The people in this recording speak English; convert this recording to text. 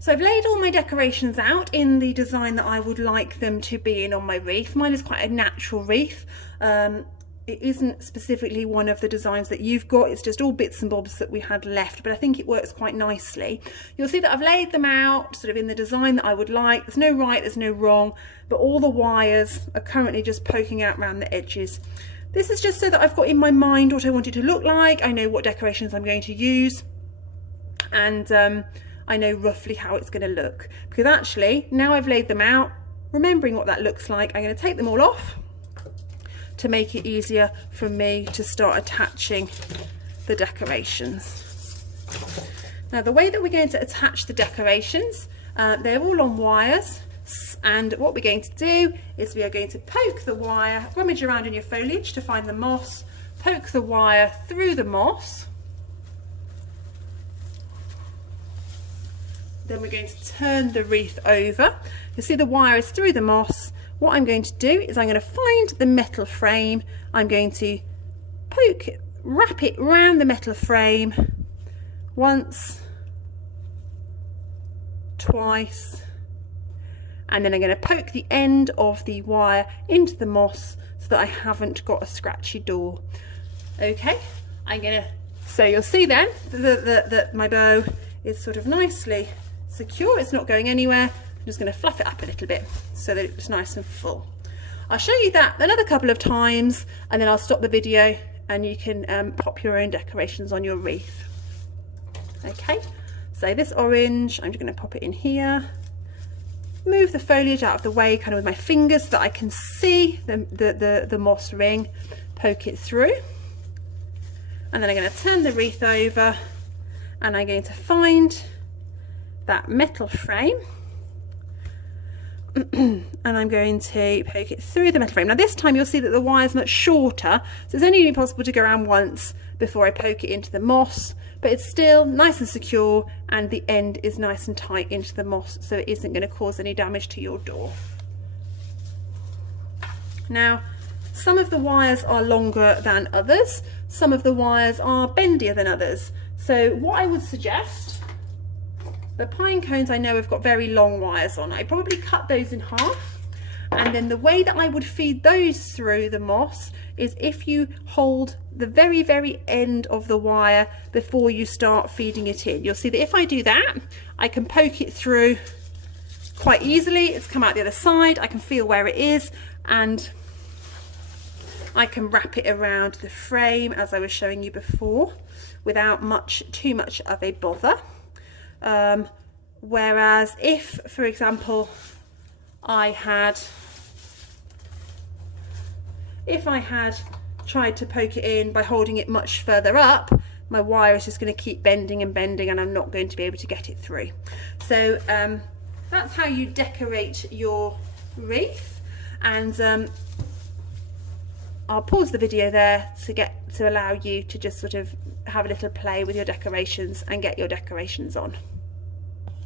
So I've laid all my decorations out in the design that I would like them to be in on my wreath. Mine is quite a natural wreath. It isn't specifically one of the designs that you've got, it's just all bits and bobs that we had left, but I think it works quite nicely. You'll see that I've laid them out sort of in the design that I would like. There's no right, there's no wrong, but all the wires are currently just poking out around the edges. This is just so that I've got in my mind what I want it to look like. I know what decorations I'm going to use, and I know roughly how it's going to look, because actually now I've laid them out, remembering what that looks like, I'm going to take them all off to make it easier for me to start attaching the decorations. Now the way that we're going to attach the decorations, they're all on wires, and what we're going to do is we are going to poke the wire, rummage around in your foliage to find the moss, poke the wire through the moss. Then we're going to turn the wreath over. You'll see the wire is through the moss. What I'm going to do is I'm going to find the metal frame. I'm going to poke it, wrap it round the metal frame once, twice, and then I'm going to poke the end of the wire into the moss so that I haven't got a scratchy door. Okay, so you'll see then that my bow is sort of nicely secure, it's not going anywhere. I'm just going to fluff it up a little bit so that it's nice and full. I'll show you that another couple of times and then I'll stop the video and you can pop your own decorations on your wreath. Okay, so this orange, I'm just going to pop it in here, move the foliage out of the way kind of with my fingers so that I can see the moss ring, poke it through, and then I'm going to turn the wreath over and I'm going to find that metal frame and I'm going to poke it through the metal frame. Now this time you'll see that the wire is much shorter, so it's only possible to go around once before I poke it into the moss, but it's still nice and secure and the end is nice and tight into the moss, so it isn't going to cause any damage to your door. Now some of the wires are longer than others, some of the wires are bendier than others, so what I would suggest, the pine cones I know have got very long wires on. I probably cut those in half, and then the way that I would feed those through the moss is if you hold the very end of the wire before you start feeding it in. You'll see that if I do that, I can poke it through quite easily. It's come out the other side, I can feel where it is, and I can wrap it around the frame as I was showing you before without too much of a bother. Whereas if, for example, I had tried to poke it in by holding it much further up, my wire is just going to keep bending and bending and I'm not going to be able to get it through. So that's how you decorate your wreath, and I'll pause the video there to allow you to just sort of have a little play with your decorations and get your decorations on.